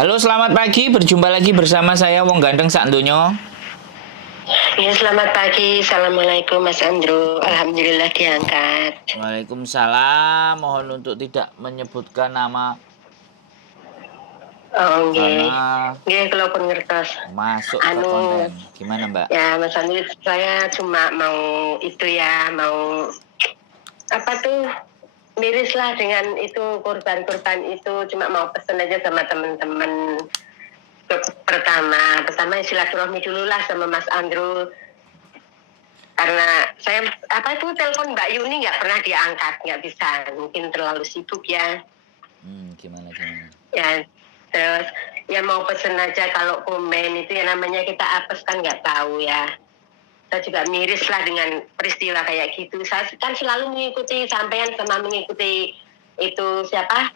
Halo, selamat pagi. Berjumpa lagi bersama saya Wong Ganteng Sak Ndonyo. Ya, selamat pagi. Assalamualaikum Mas Andrew. Alhamdulillah diangkat. Waalaikumsalam. Mohon untuk tidak menyebutkan nama Oh, nggih. karena Nggih, kula pun ngertos. masuk ke Anu, konten. Gimana, Mbak? ya Mas Andrew, saya cuma mau itu ya, mau apa tuh, miris lah dengan itu korban-korban itu. Cuma mau pesen aja sama teman-teman. Pertama silaturahmi dulu lah sama Mas Andrew. Karena saya apa itu telepon Mbak Yuni nggak pernah diangkat, nggak bisa, mungkin terlalu sibuk ya. Gimana? Ya, terus ya mau pesen aja kalau komen itu ya namanya kita apes kan nggak tahu ya. Saya juga miris lah dengan peristiwa kayak gitu. Saya kan selalu mengikuti sampean sama mengikuti itu siapa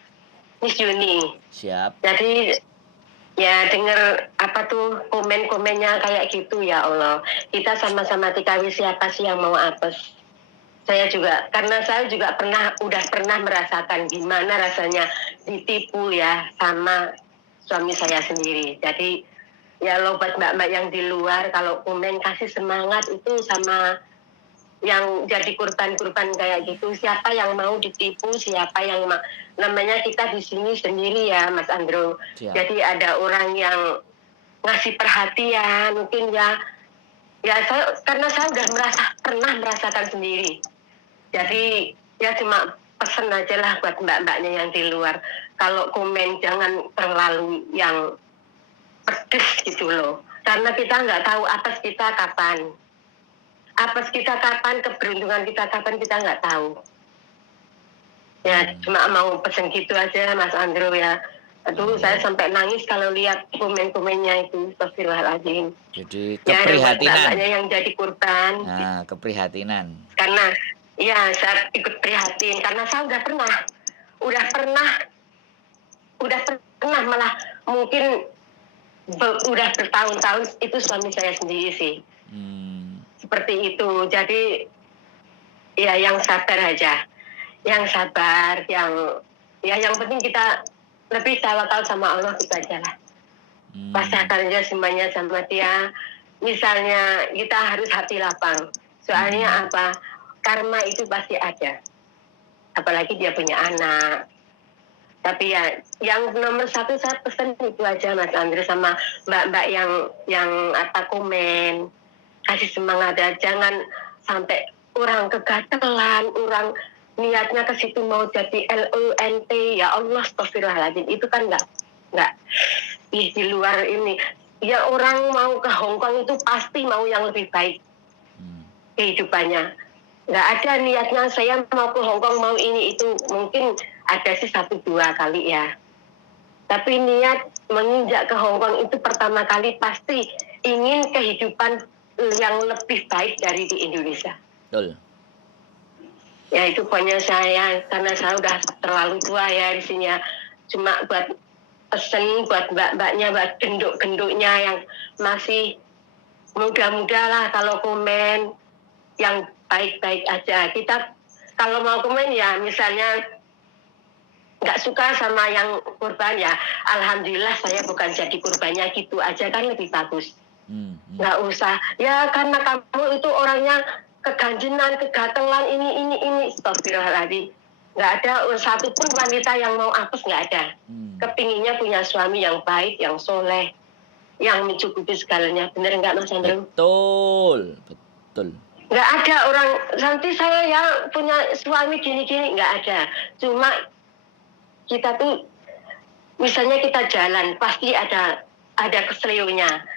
Miss Yuni. Siap. Jadi ya dengar apa tuh komen-komennya kayak gitu, ya Allah. Kita sama-sama TKW siapa sih yang mau apes? Karena saya juga udah pernah merasakan gimana rasanya ditipu ya sama suami saya sendiri. Jadi ya lo buat mbak-mbak yang di luar kalau komen kasih semangat itu sama yang jadi korban-korban kayak gitu. Siapa yang mau ditipu, siapa yang namanya kita di sini sendiri ya Mas Andro. Siap. Jadi ada orang yang ngasih perhatian mungkin ya karena saya udah pernah merasakan sendiri. Jadi ya cuma pesen aja lah buat mbak-mbaknya yang di luar. Kalau komen jangan terlalu yang pedes gitu loh. Karena kita nggak tahu apes kita kapan. Apes kita kapan, keberuntungan kita kapan, kita nggak tahu. Ya cuma mau pesen gitu aja Mas Andrew ya. Aduh, saya sampai nangis kalau lihat komen-komennya itu. Astagfirullahaladzim. Jadi keprihatinan. Ya, yang jadi korban. Nah, keprihatinan. Karena ya saya ikut prihatin karena saya udah pernah malah mungkin udah bertahun-tahun itu suami saya sendiri sih. Seperti itu. Jadi ya yang sabar aja. Yang sabar, yang penting kita lebih tawakal sama Allah itu aja lah. Pasrahkan aja semuanya sama Dia. Misalnya kita harus hati lapang. Soalnya apa? Karma itu pasti ada. Apalagi dia punya anak. Tapi ya yang nomor satu saya pesan itu aja Mas Andre sama mbak-mbak yang komen. Kasih semangat ya. Jangan sampai orang kegatelan, orang niatnya ke situ mau jadi LUNT, ya Allah, astagfirullahaladzim. Itu kan nggak di luar ini. Ya orang mau ke Hongkong itu pasti mau yang lebih baik kehidupannya. Nggak ada niatnya saya mau ke Hongkong mau ini itu, mungkin ada sih 1-2 kali ya. Tapi niat menginjak ke Hongkong itu pertama kali pasti ingin kehidupan yang lebih baik dari di Indonesia. Betul. Ya itu poinnya saya, karena saya udah terlalu tua ya di sini ya. Cuma buat pesen buat mbak-mbaknya, buat genduk-genduknya yang masih muda-muda lah, kalau komen yang baik-baik aja. Kita kalau mau komen ya misalnya nggak suka sama yang korban ya, alhamdulillah saya bukan jadi korbannya, gitu aja kan lebih bagus. Nggak usah ya karena kamu itu orangnya keganjinan, kegatelan, ini astagfirullahaladzim. Nggak ada satupun wanita yang mau apes, nggak ada. Kepinginnya punya suami yang baik, yang soleh, yang mencukupi segalanya. Bener nggak Mas Andrew? Betul. Nggak ada orang nanti saya ya punya suami gini-gini, nggak ada. Cuma kita tuh misalnya kita jalan pasti ada keselionya.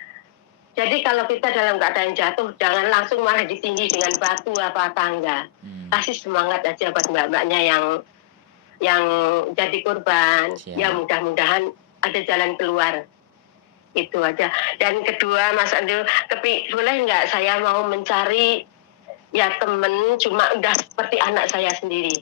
Jadi kalau kita dalam keadaan jatuh, jangan langsung malah ditinggi dengan batu apa-apa, enggak. Kasih semangat aja buat mbak-mbaknya yang jadi korban. Siap. Ya mudah-mudahan ada jalan keluar. Itu aja. Dan kedua Mas Andrew, boleh nggak saya mau mencari ya temen, cuma udah seperti anak saya sendiri.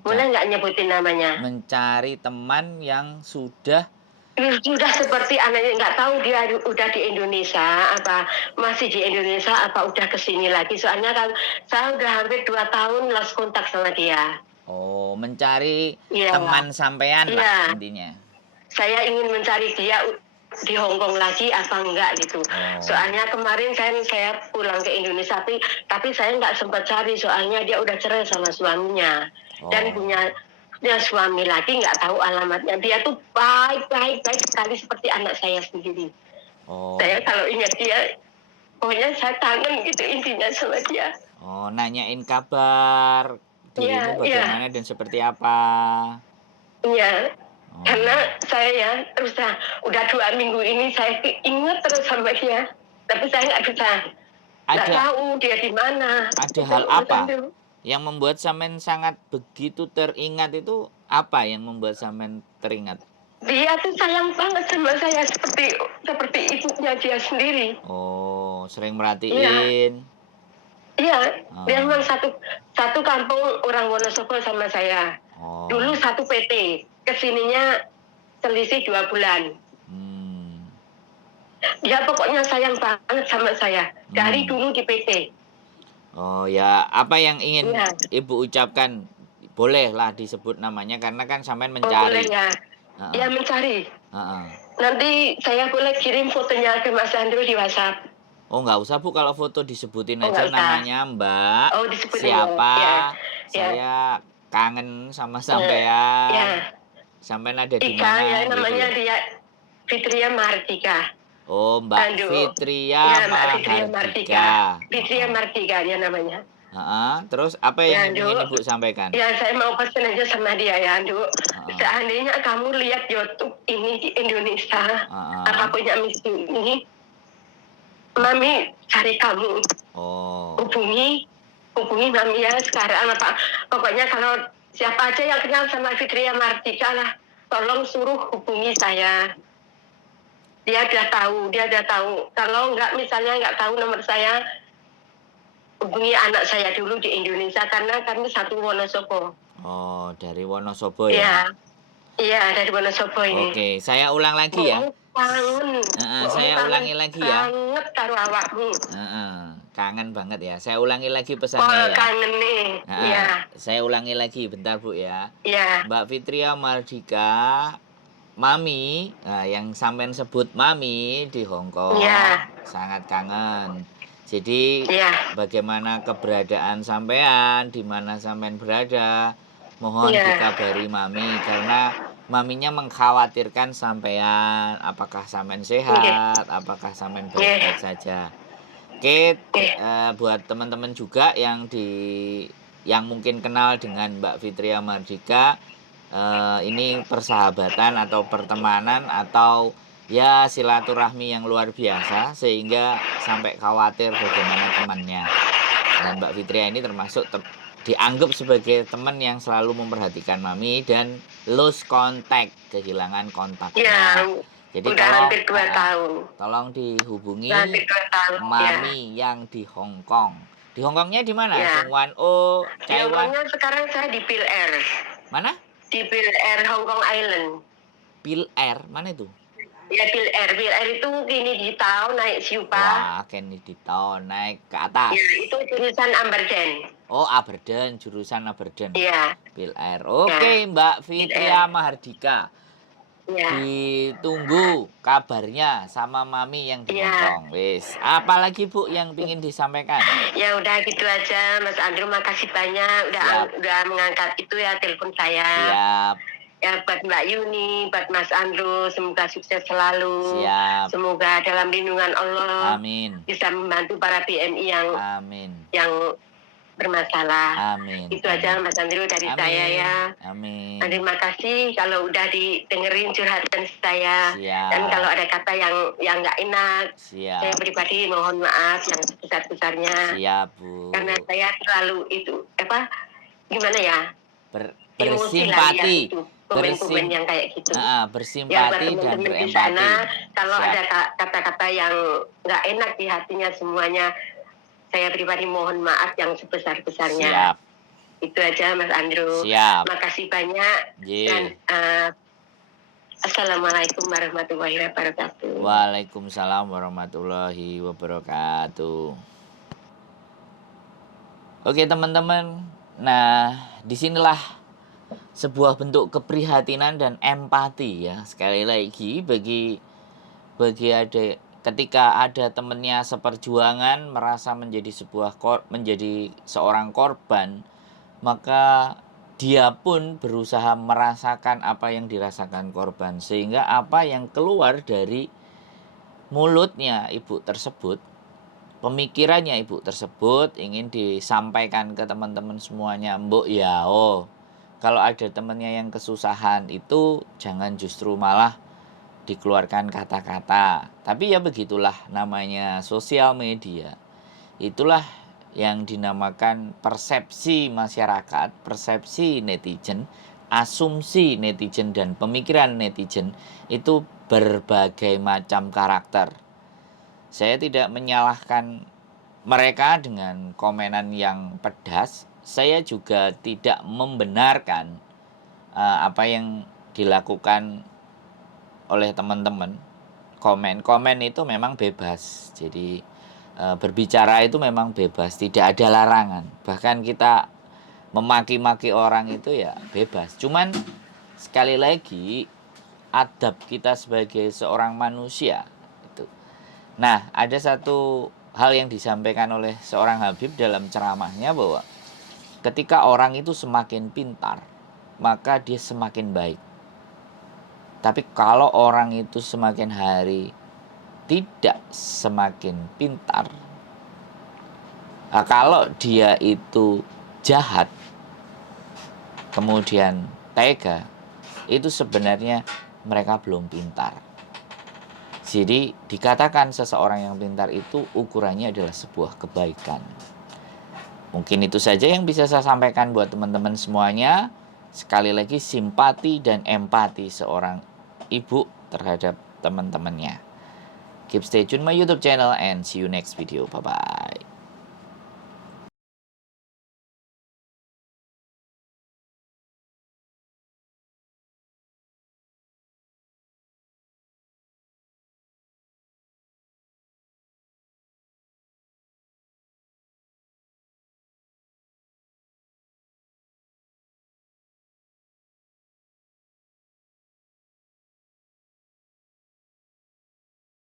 Boleh nggak nyebutin namanya? Mencari teman yang sudah Seperti anaknya, nggak tahu dia udah di Indonesia apa masih di Indonesia apa udah kesini lagi. Soalnya kan saya udah hampir 2 tahun lost kontak sama dia. mencari teman sampean lah intinya. saya ingin mencari dia di Hong Kong lagi apa enggak gitu. Soalnya kemarin saya pulang ke Indonesia, tapi saya nggak sempat cari, soalnya dia udah cerai sama suaminya dan punya suami lagi, nggak tahu alamatnya. Dia tuh baik sekali seperti anak saya sendiri. Saya kalau ingat dia, pokoknya saya kangen gitu intinya sama dia. Nanyain kabar dirimu bagaimana dan seperti apa? Iya. Karena saya terus udah 2 minggu ini saya ingat terus sama dia, tapi saya nggak tahu dia di mana. Ada hal apa yang membuat Samen sangat begitu teringat itu? Apa yang membuat Samen teringat? Dia tuh sayang banget sama saya seperti ibunya dia sendiri. Sering merhatiin. Iya, dia memang satu kampung orang Wonosobo sama saya. Dulu satu PT, kesininya selisih 2 bulan. Dia pokoknya sayang banget sama saya dari dulu di PT. Ya, apa yang ingin Ibu ucapkan? Bolehlah disebut namanya karena kan Samen mencari. Boleh ya. Ya mencari. Nanti saya boleh kirim fotonya ke Mas Andrew di WhatsApp. Nggak usah Bu, kalau foto disebutin aja namanya Mbak. Disebutin siapa? Ya. Saya kangen sama sampean. Sampean ada di mana? Ya, namanya gitu. Dia Fitria Mardika. Mbak Fitria Mardika. Fitria Mardika dia namanya. Terus apa yang ingin Ibu sampaikan? Ya, saya mau pesan aja sama dia ya, Anduk. Seandainya kamu lihat YouTube ini di Indonesia, apa punya misi ini, Mami cari kamu. Hubungi Mami ya sekarang apa. Pokoknya kalau siapa aja yang kenal sama Fitria Mardika lah, tolong suruh hubungi saya. Dia udah tahu. Kalau misalnya nggak tahu nomor saya, hubungi anak saya dulu di Indonesia karena kami satu Wonosobo. Dari Wonosobo ya? Iya, dari Wonosobo ini. Oke, saya ulang lagi ya. Kangen. Saya ulangi lagi ya. Kangen karo awakmu. Kangen banget ya. Saya ulangi lagi pesannya ya. Kangen nih. Iya. Saya ulangi lagi, bentar Bu ya. Iya. Mbak Fitria Mardika, Mami, yang sampean sebut Mami di Hong Kong, sangat kangen. Jadi bagaimana keberadaan sampean, di mana sampean berada, mohon dikabari Mami karena Maminya mengkhawatirkan sampean, apakah sampean sehat, apakah sampean baik-baik saja. Oke, buat teman-teman juga yang mungkin kenal dengan Mbak Fitria Mardika, ini persahabatan atau pertemanan atau ya silaturahmi yang luar biasa sehingga sampai khawatir bagaimana temannya. Dan Mbak Fitria ini termasuk dianggap sebagai teman yang selalu memperhatikan Mami dan lose contact, kehilangan kontaknya. Jadi udah hampir 2 tahun. Tolong dihubungi Mami yang di Hong Kong. Di Hong Kongnya di mana? Sungwan Taiwan. Di Hong Kongnya sekarang saya di Pil Air. Mana? Di Pil Air Hong Kong Island. Pil Air mana itu? Ya Pil Air itu gini di tahun naik Siupa. Kini di tahun naik ke atas. Ya itu jurusan Aberdeen. Aberdeen, jurusan Aberdeen. Iya. Pil Air. Oke, Mbak Fitria Mardika. Ditunggu kabarnya sama Mami yang di Hong Kong. Wis, apalagi Bu yang ingin disampaikan? Ya udah gitu aja, Mas Andrew, makasih banyak udah mengangkat itu ya telepon saya. Siap. Ya buat Mbak Yuni, buat Mas Andrew, semoga sukses selalu. Siap. Semoga dalam lindungan Allah. Amin. Bisa membantu para PMI yang bermasalah. Amin. Itu aja Mas Andrew dari saya ya. Amin. Terima kasih kalau udah didengerin curhatan saya. Siap. Dan kalau ada kata yang nggak enak, saya pribadi mohon maaf yang sebesar-besarnya. Siap Bu. Karena saya terlalu gimana ya? Bersimpati. Komen-komen yang kayak gitu. Bersimpati dan berempati. Di sana, kalau ada kata-kata yang nggak enak di hatinya semuanya, saya pribadi mohon maaf yang sebesar-besarnya. Siap. Itu aja Mas Andrew. Siap. Makasih banyak. Dan Assalamualaikum warahmatullahi wabarakatuh. Waalaikumsalam warahmatullahi wabarakatuh. Oke teman-teman. Nah, disinilah sebuah bentuk keprihatinan dan empati ya. Sekali lagi bagi ketika ada temannya seperjuangan merasa menjadi seorang korban, maka dia pun berusaha merasakan apa yang dirasakan korban, sehingga apa yang keluar dari mulutnya ibu tersebut, pemikirannya ibu tersebut ingin disampaikan ke teman-teman semuanya. Mbok ya, kalau ada temannya yang kesusahan itu jangan justru malah dikeluarkan kata-kata. Tapi ya begitulah namanya sosial media. Itulah yang dinamakan persepsi masyarakat, persepsi netizen, asumsi netizen, dan pemikiran netizen itu berbagai macam karakter. Saya tidak menyalahkan mereka dengan komenan yang pedas. Saya juga tidak membenarkan apa yang dilakukan oleh teman-teman. Komen itu memang bebas. Jadi berbicara itu memang bebas, tidak ada larangan. Bahkan kita memaki-maki orang itu ya bebas. Cuman sekali lagi adab kita sebagai seorang manusia itu. Nah, ada satu hal yang disampaikan oleh seorang Habib dalam ceramahnya, bahwa ketika orang itu semakin pintar, maka dia semakin baik. Tapi kalau orang itu semakin hari tidak semakin pintar, kalau dia itu jahat, kemudian tega, itu sebenarnya mereka belum pintar. Jadi dikatakan seseorang yang pintar itu ukurannya adalah sebuah kebaikan. Mungkin itu saja yang bisa saya sampaikan buat teman-teman semuanya. Sekali lagi, simpati dan empati seorang ibu terhadap teman-temannya. Keep stay tune my YouTube channel and see you next video. Bye-bye.